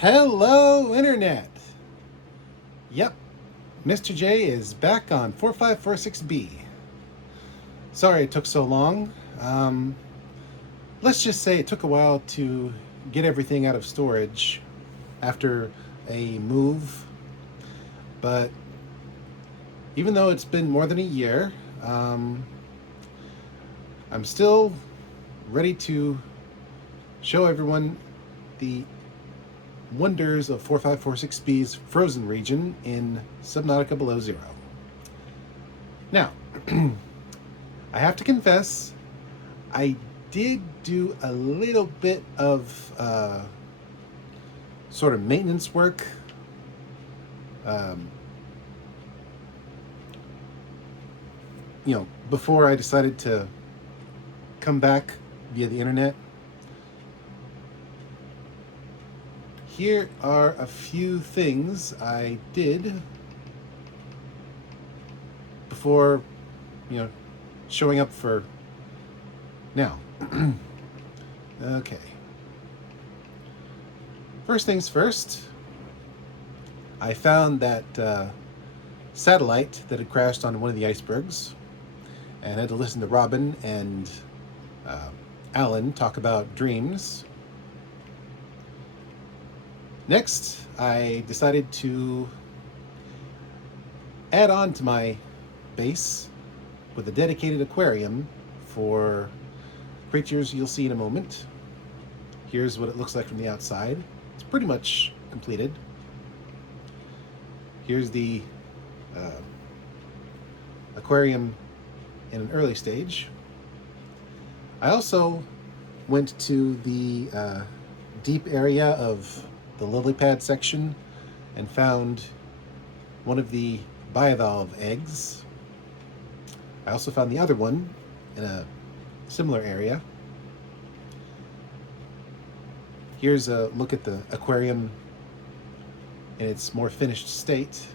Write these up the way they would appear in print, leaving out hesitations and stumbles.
Hello, Internet! Yep, Mr. J is back on 4546B. Sorry it took so long. Let's just say it took a while to get everything out of storage after a move, but even though it's been more than a year, I'm still ready to show everyone the wonders of 4546B's frozen region in Subnautica below zero. Now, I have to confess, I did do a little bit of sort of maintenance work. Before I decided to come back via the internet. Here are a few things I did before, showing up for now. Okay. First things first, I found that satellite that had crashed on one of the icebergs, and had to listen to Robin and Alan talk about dreams. Next, I decided to add on to my base with a dedicated aquarium for creatures you'll see in a moment. Here's what it looks like from the outside. It's pretty much completed. Here's the aquarium in an early stage. I also went to the deep area of the lily pad section and found one of the bivalve eggs. I also found the other one in a similar area. Here's a look at the aquarium in its more finished state.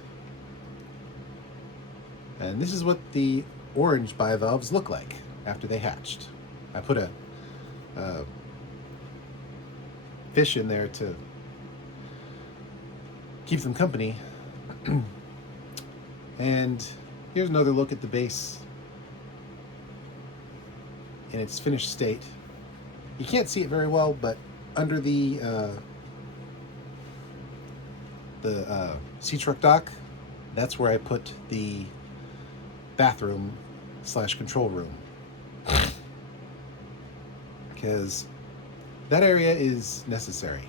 And this is what the orange bivalves look like after they hatched. I put a fish in there to keep them company. And here's another look at the base in its finished state. You can't see it very well, but under the sea truck dock, that's where I put the bathroom / control room, because that area is necessary.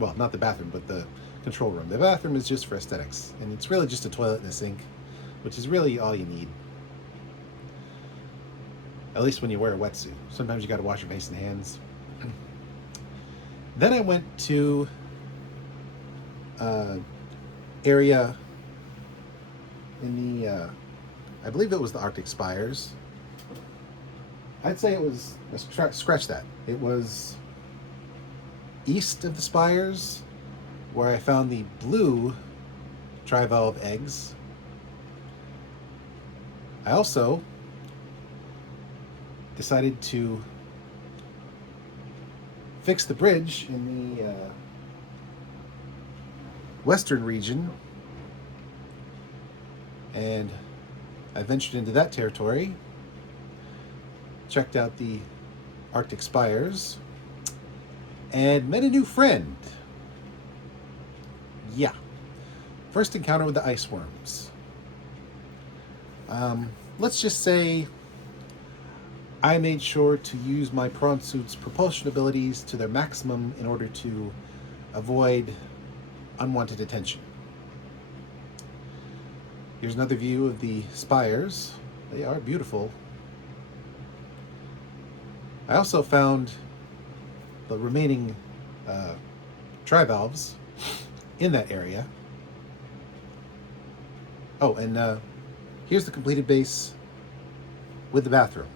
Well, not the bathroom, but the control room. The bathroom is just for aesthetics, and it's really just a toilet and a sink, which is really all you need. At least when you wear a wetsuit. Sometimes you got to wash your face and hands. Then I went to area in the, I believe it was the Arctic Spires. I'd say it was, scratch that. It was east of the spires, where I found the blue trivalve eggs. I also decided to fix the bridge in the western region, and I ventured into that territory, checked out the Arctic Spires, and met a new friend. Yeah. First encounter with the ice worms. Let's just say I made sure to use my prawn suit's propulsion abilities to their maximum in order to avoid unwanted attention. Here's another view of the spires. They are beautiful. I also found the remaining trivalves in that area. Oh, and here's the completed base with the bathroom.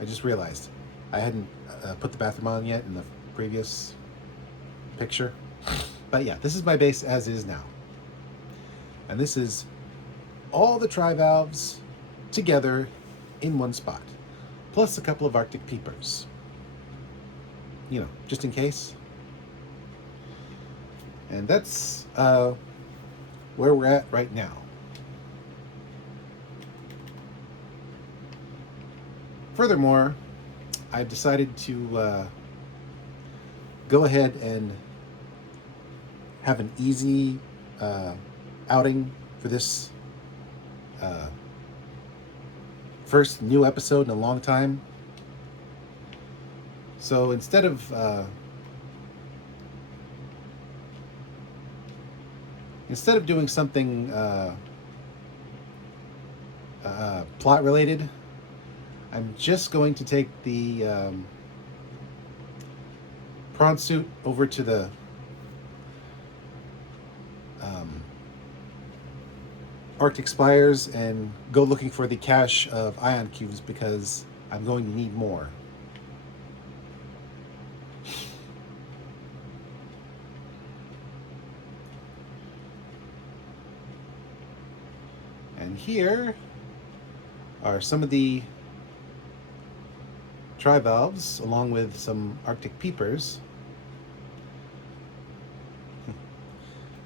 I just realized I hadn't put the bathroom on yet in the previous picture. But yeah, this is my base as is now. And this is all the trivalves together in one spot, plus a couple of Arctic peepers. Just in case. And that's where we're at right now. Furthermore, I've decided to go ahead and have an easy outing for this uh, first new episode in a long time. So instead of doing something plot related, I'm just going to take the prawn suit over to the Arctic Spires and go looking for the cache of ion cubes because I'm going to need more. And here are some of the trivalves along with some Arctic peepers.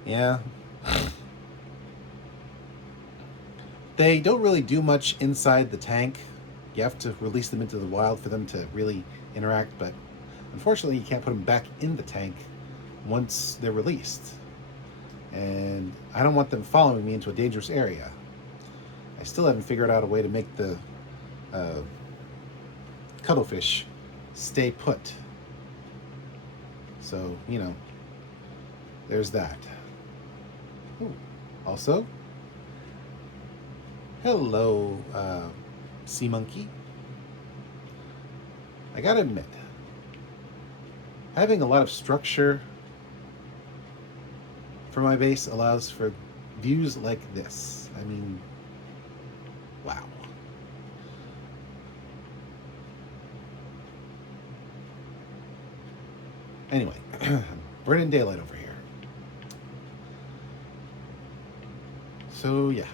Yeah. They don't really do much inside the tank. You have to release them into the wild for them to really interact, but unfortunately you can't put them back in the tank once they're released. And I don't want them following me into a dangerous area. I still haven't figured out a way to make the cuttlefish stay put. So, there's that. Ooh. Also, hello, sea monkey. I gotta admit, having a lot of structure for my base allows for views like this. I mean, wow. Anyway, burning daylight over here. So yeah.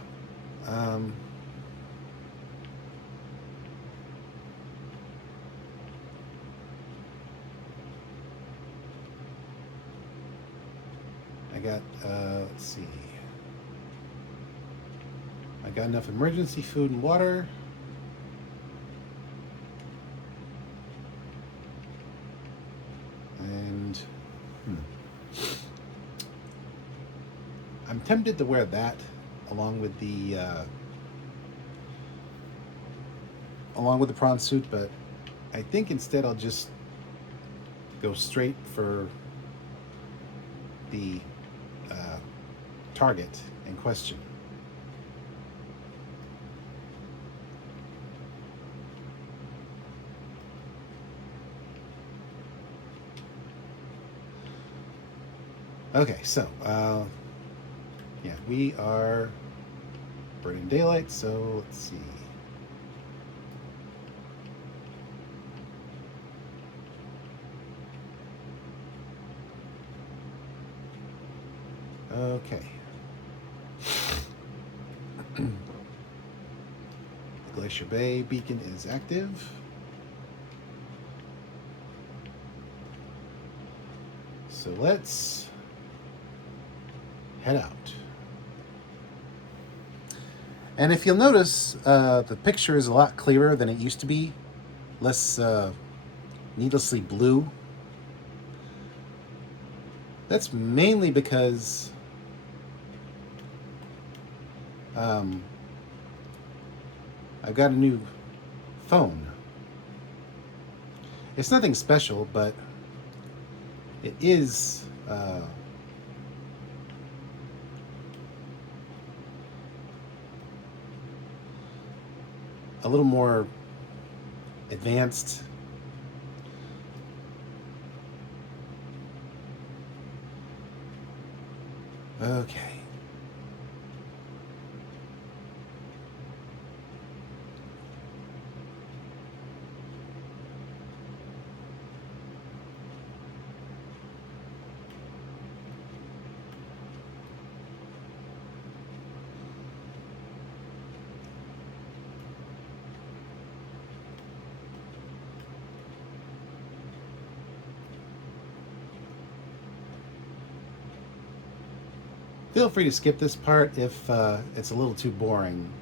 I got, let's see. I got enough emergency food and water. And I'm tempted to wear that along with the prawn suit, but I think instead I'll just go straight for the target in question. Okay, so yeah, we are burning daylight, so let's see. Okay. Glacier Bay beacon is active. So let's head out. And if you'll notice, the picture is a lot clearer than it used to be, less needlessly blue. That's mainly because I've got a new phone. It's nothing special, but it is a little more advanced. Okay. Feel free to skip this part if it's a little too boring.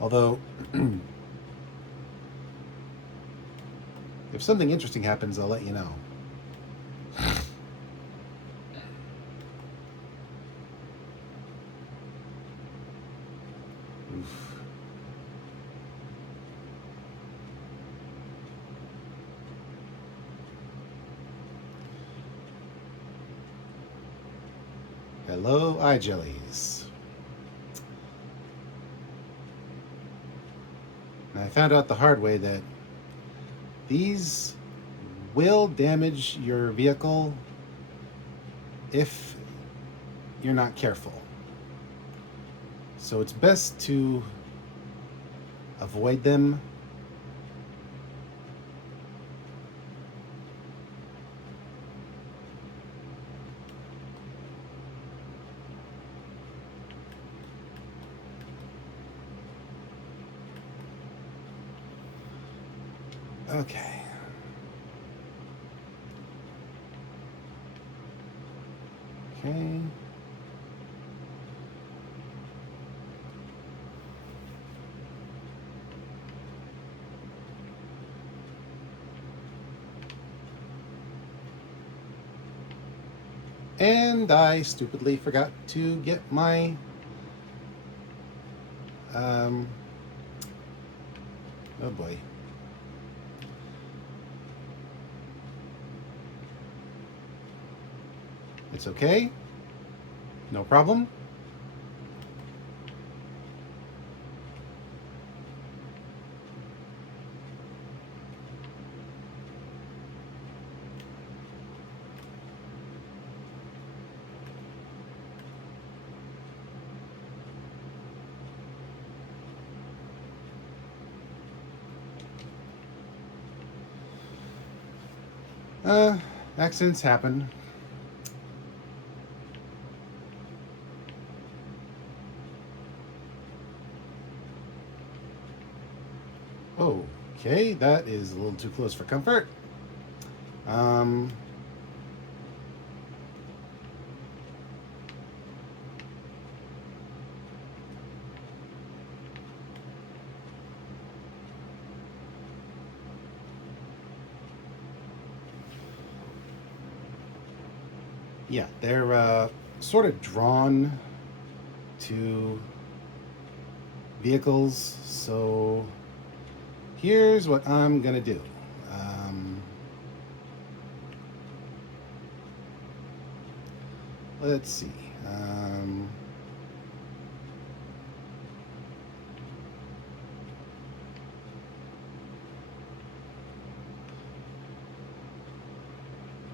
Although, if something interesting happens, I'll let you know. Oof. Hello, eye jellies. And I found out the hard way that these will damage your vehicle if you're not careful. So it's best to avoid them. Okay. Okay. And I stupidly forgot to get my oh boy. It's okay. No problem. Accidents happen. Okay, that is a little too close for comfort. Um, yeah, they're sort of drawn to vehicles. So here's what I'm gonna do. Let's see.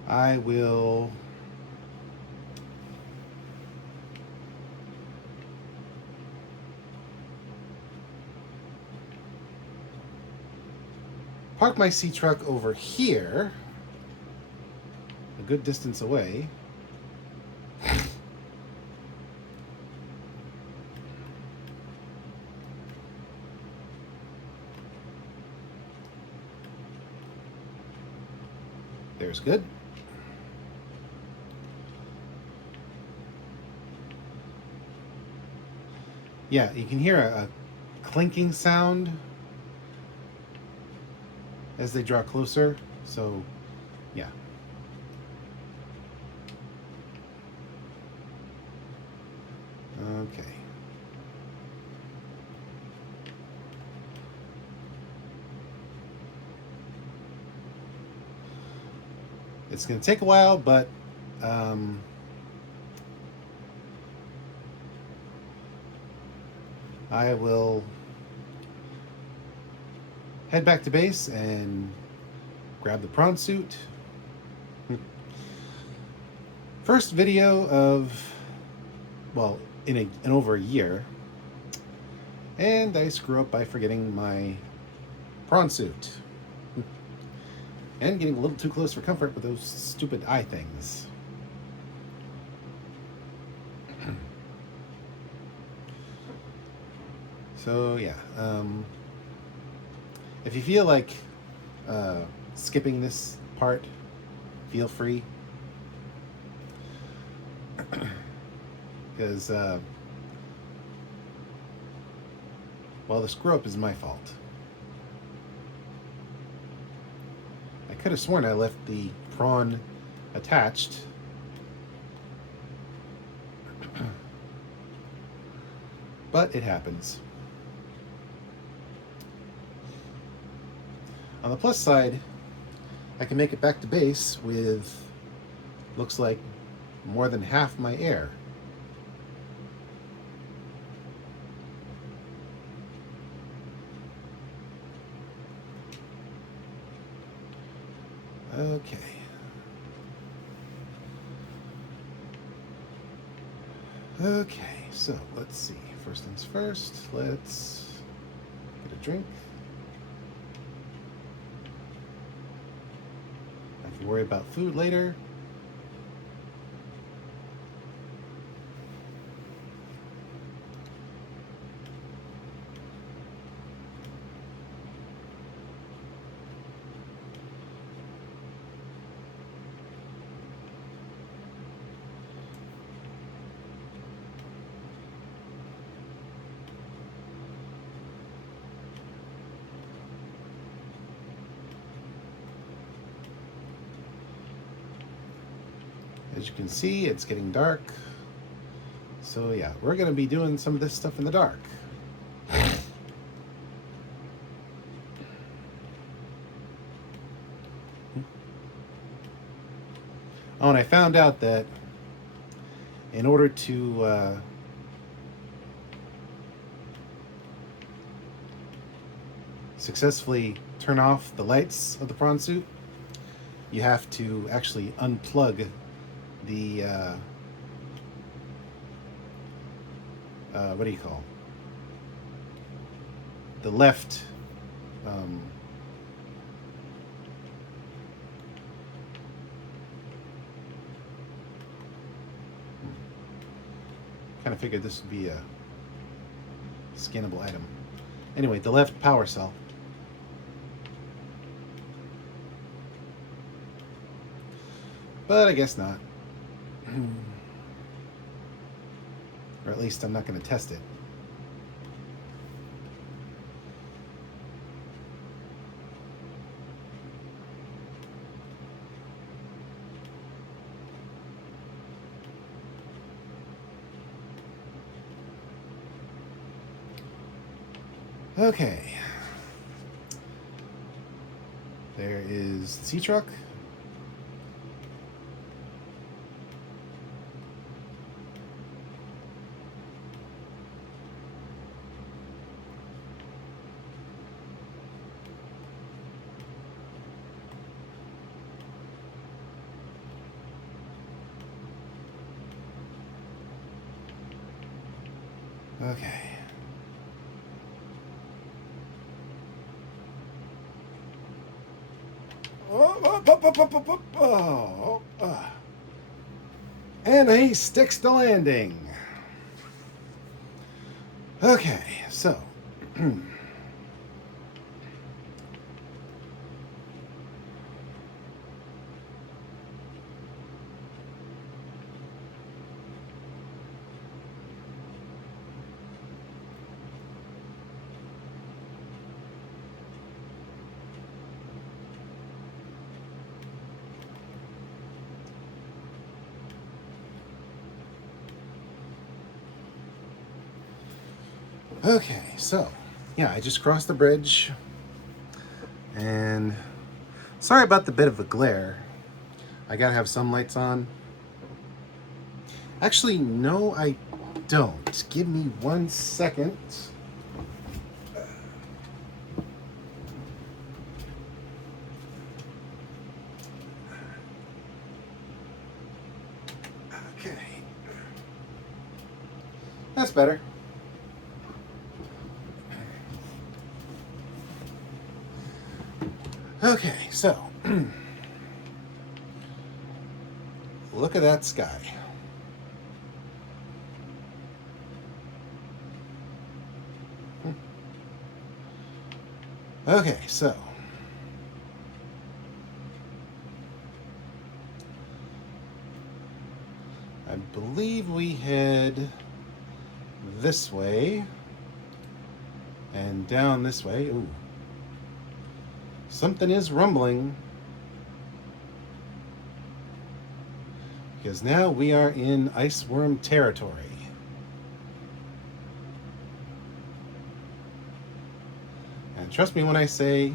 I will park my sea truck over here, a good distance away. There's good. Yeah, you can hear a clinking sound as they draw closer. So, yeah. Okay. It's going to take a while, but I will head back to base and grab the prawn suit. First video of, well, in over a year. And I screw up by forgetting my prawn suit. And getting a little too close for comfort with those stupid eye things. So yeah, if you feel like skipping this part, feel free. Because, well, the screw up is my fault. I could have sworn I left the prawn attached. But it happens. On the plus side, I can make it back to base with, looks like, more than half my air. Okay. Okay, so let's see. First things first, let's get a drink. I can worry about food later. As you can see, it's getting dark. So yeah, we're going to be doing some of this stuff in the dark. Oh, and I found out that in order to successfully turn off the lights of the prawn suit, you have to actually unplug the what do you call the left kind of figured this would be a scannable item. Anyway, the left power cell. But I guess not. Or at least I'm not going to test it. Okay. There is the sea truck. Okay. And he sticks the landing. Okay, so. Okay, so, yeah, I just crossed the bridge, and sorry about the bit of a glare. I gotta have some lights on. Actually, no, I don't. Give me 1 second. Okay. That's better. Okay, so look at that sky. Okay, so believe we head this way and down this way. Ooh. Something is rumbling. Because now we are in iceworm territory. And trust me when I say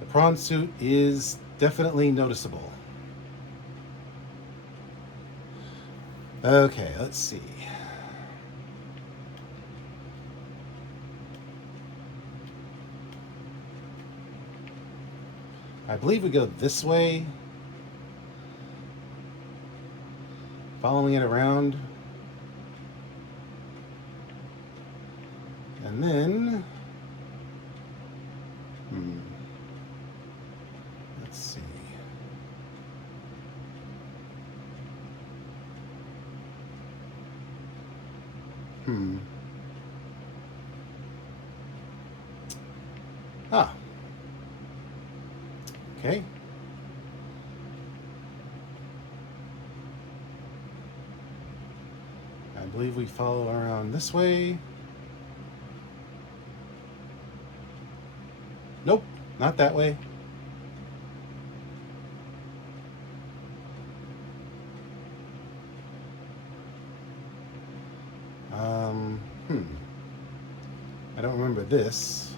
the prawn suit is definitely noticeable. Okay, let's see. I believe we go this way, following it around, and then let's see. Ah. Okay. I believe we follow around this way. Nope, not that way. I don't remember this.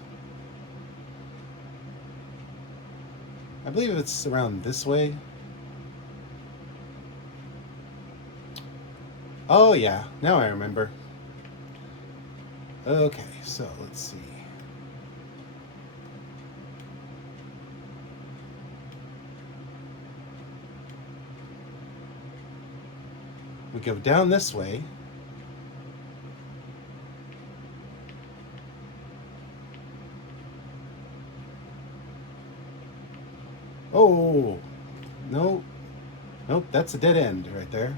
I believe it's around this way. Oh yeah, now I remember. Okay, so let's see. We go down this way. Oh, no. Nope, that's a dead end right there.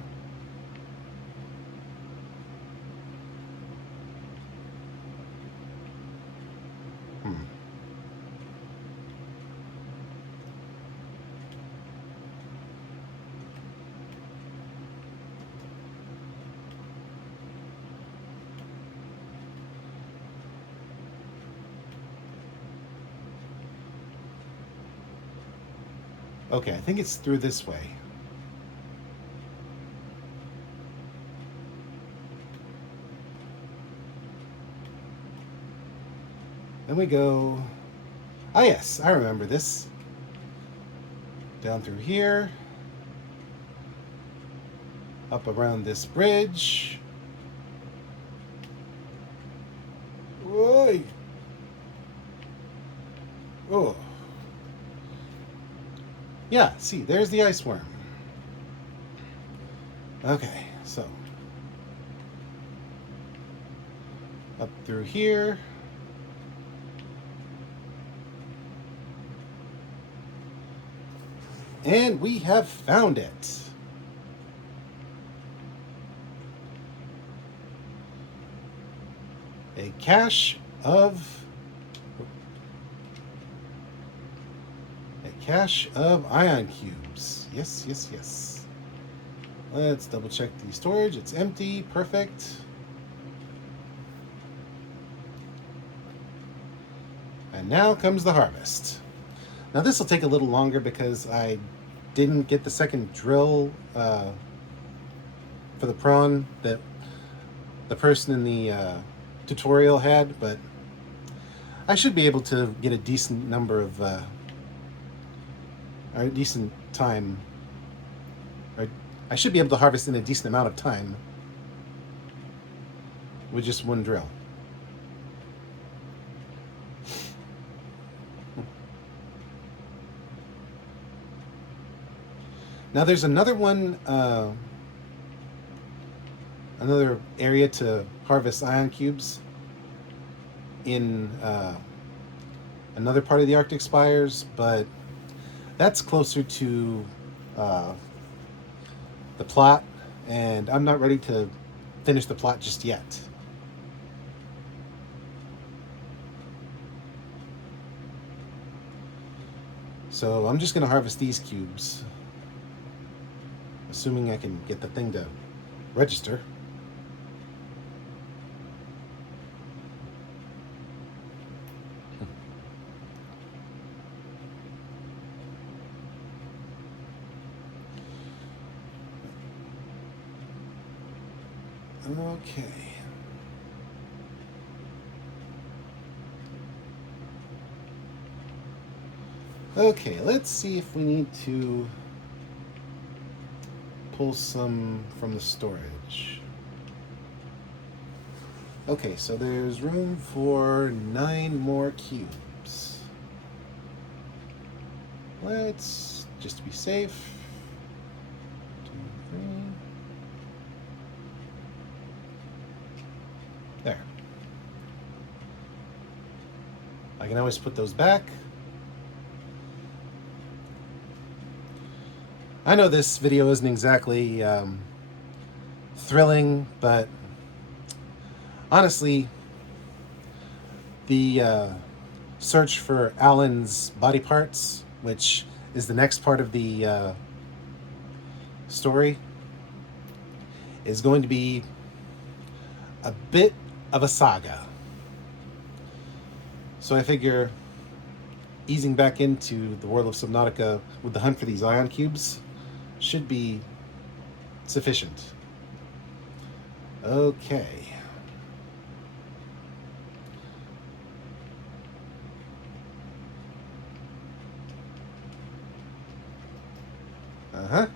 Okay, I think it's through this way. Then we go... Ah yes, I remember this. Down through here. Up around this bridge. Oi! Oh. Yeah, see, there's the ice worm. Okay, so up through here. And we have found it. A cache of ion cubes. Yes, yes, yes. Let's double check the storage. It's empty. Perfect. And now comes the harvest. Now this will take a little longer because I didn't get the second drill for the prawn that the person in the tutorial had, but I should be able to get a decent number of or a decent time, or I should be able to harvest in a decent amount of time with just one drill. Now there's another one, another area to harvest ion cubes in another part of the Arctic Spires, but that's closer to the plot, and I'm not ready to finish the plot just yet. So I'm just going to harvest these cubes, assuming I can get the thing to register. Okay. Okay, let's see if we need to pull some from the storage. Okay, so there's room for 9 more cubes. Let's just be safe. 2, 3. There. I can always put those back. I know this video isn't exactly thrilling, but honestly, the search for Alan's body parts, which is the next part of the story, is going to be a bit of a saga. So I figure easing back into the world of Subnautica with the hunt for these ion cubes should be sufficient. Okay.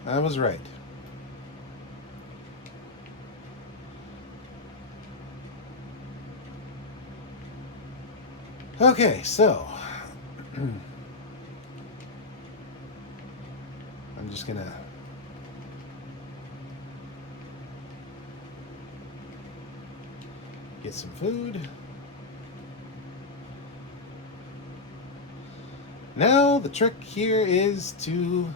I was right. Okay, so I'm just gonna get some food. Now the trick here is to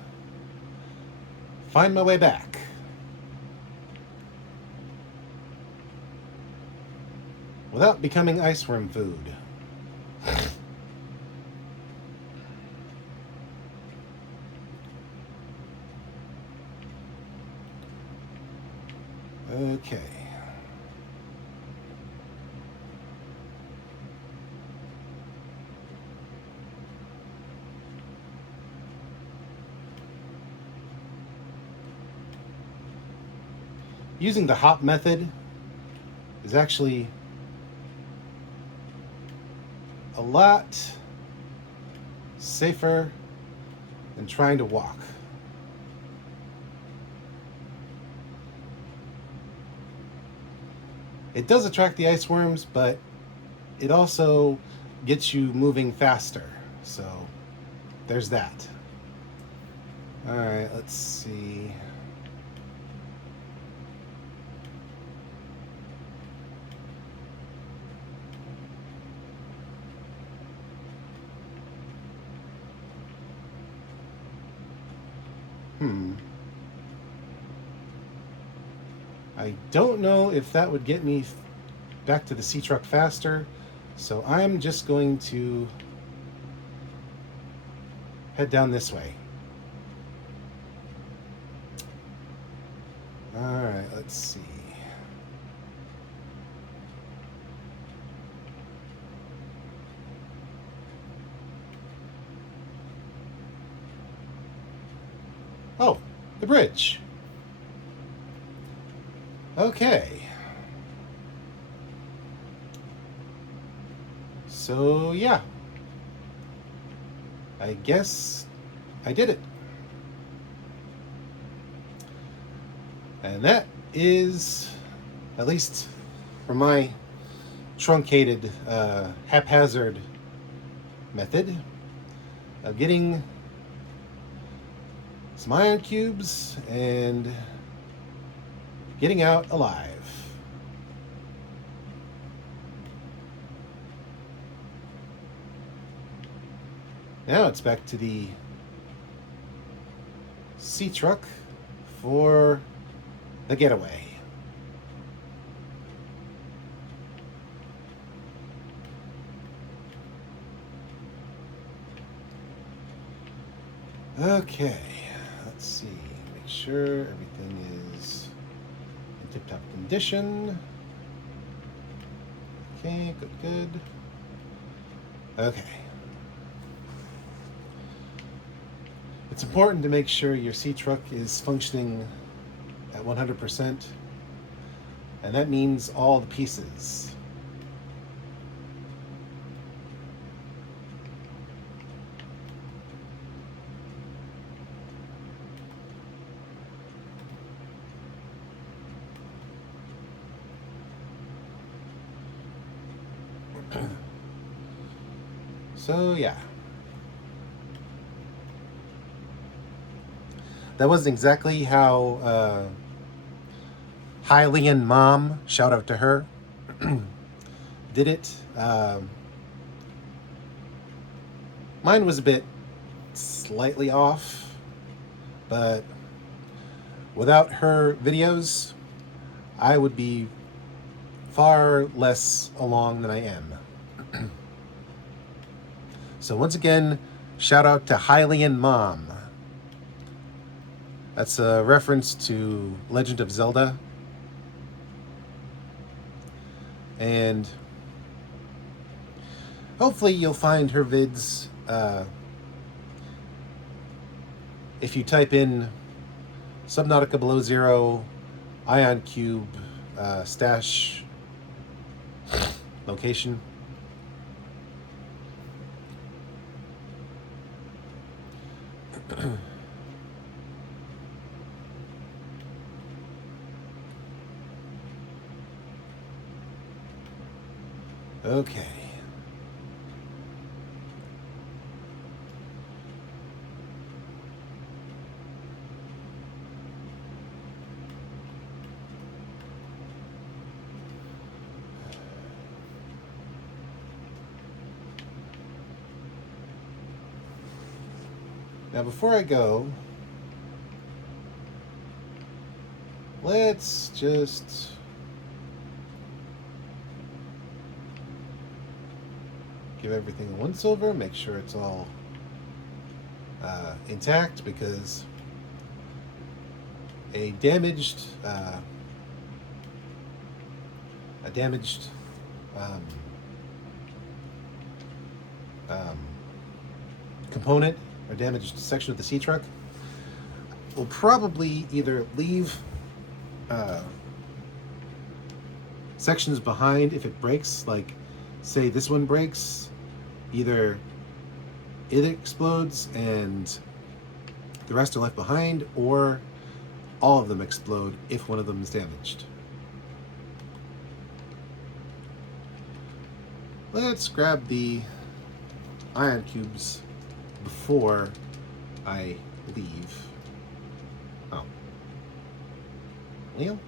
find my way back. Without becoming iceworm food. Okay. Using the hop method is actually a lot safer than trying to walk. It does attract the ice worms, but it also gets you moving faster. So there's that. All right, let's see. I don't know if that would get me back to the sea truck faster, so I'm just going to head down this way. All right, let's see. Oh, the bridge. Okay. So, yeah. I guess I did it. And that is, at least for my truncated, haphazard method of getting some iron cubes and getting out alive. Now it's back to the sea truck for the getaway. Okay, let's see. Make sure everything is tip-top condition. Okay, good. Okay. It's important to make sure your sea truck is functioning at 100%, and that means all the pieces. So yeah, that wasn't exactly how Hylian Mom, shout out to her, did it. Mine was a bit slightly off, but without her videos, I would be far less along than I am. So once again, shout out to Hylian Mom. That's a reference to Legend of Zelda. And hopefully you'll find her vids if you type in Subnautica Below Zero, Ion Cube, stash location. Okay. Now before I go, let's just give everything a once over, make sure it's all intact, because a damaged component or damaged section of the sea truck will probably either leave sections behind if it breaks. Like, say this one breaks, either it explodes and the rest are left behind, or all of them explode if one of them is damaged. Let's grab the ion cubes before I leave. Oh. Liam?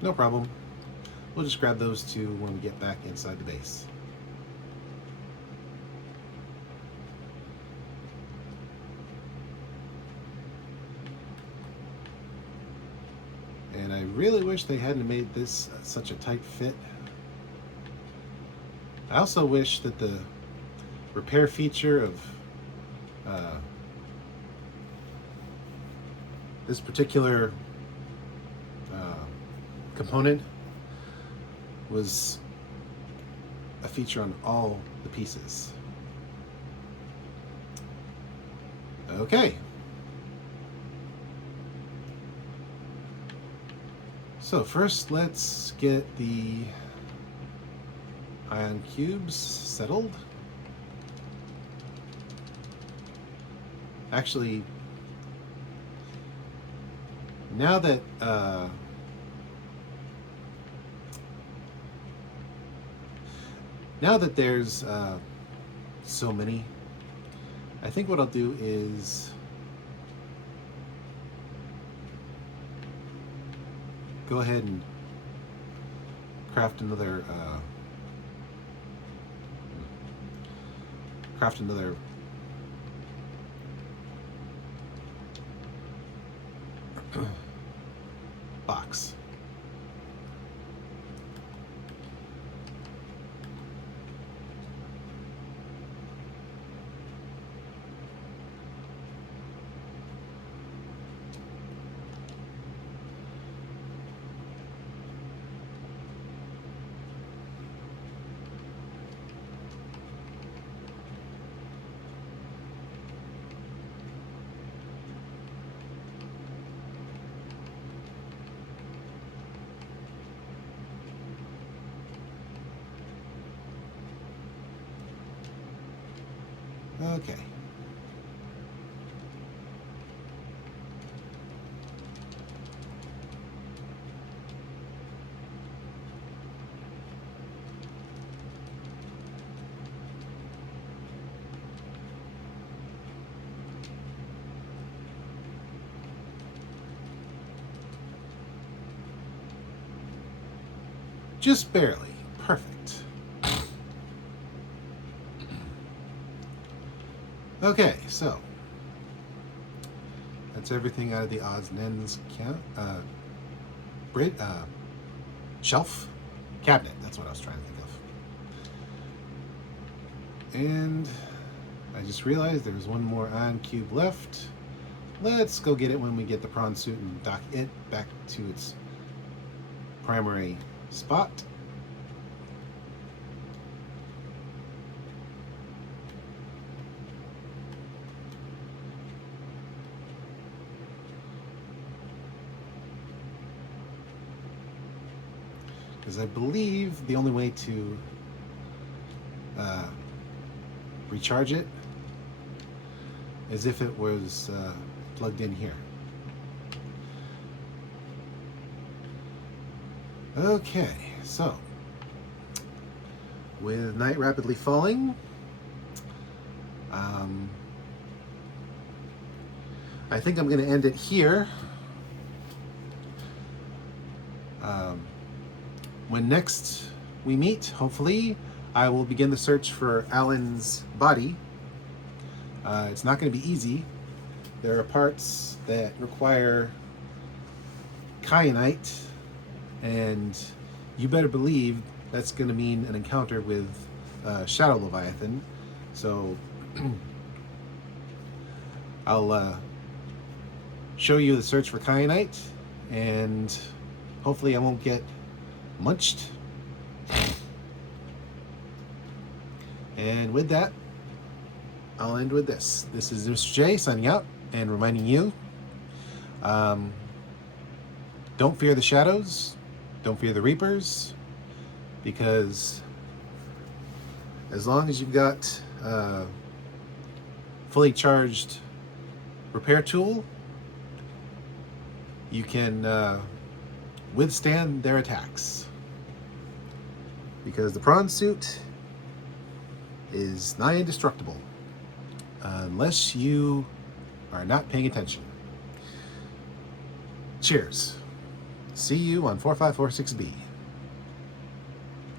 No problem. We'll just grab those two when we get back inside the base. And I really wish they hadn't made this such a tight fit. I also wish that the repair feature of this particular component was a feature on all the pieces. Okay. So first, let's get the ion cubes settled. Actually, now that there's so many, I think what I'll do is go ahead and craft another box. Okay. Just barely. Perfect. Okay, so that's everything out of the odds and ends count. Shelf? Cabinet, that's what I was trying to think of. And I just realized there was one more ion cube left. Let's go get it when we get the prawn suit and dock it back to its primary spot. Because I believe the only way to recharge it is if it was plugged in here. Okay, so with night rapidly falling, I think I'm going to end it here. When next we meet, hopefully, I will begin the search for Alan's body. It's not going to be easy. There are parts that require kyanite, and you better believe that's going to mean an encounter with Shadow Leviathan. So I'll show you the search for kyanite, and hopefully I won't get munched. And with that, I'll end with this. This is Mr. J signing out and reminding you, don't fear the shadows, don't fear the reapers, because as long as you've got a fully charged repair tool, you can withstand their attacks. Because the prawn suit is nigh indestructible unless you are not paying attention. Cheers. See you on 4546B.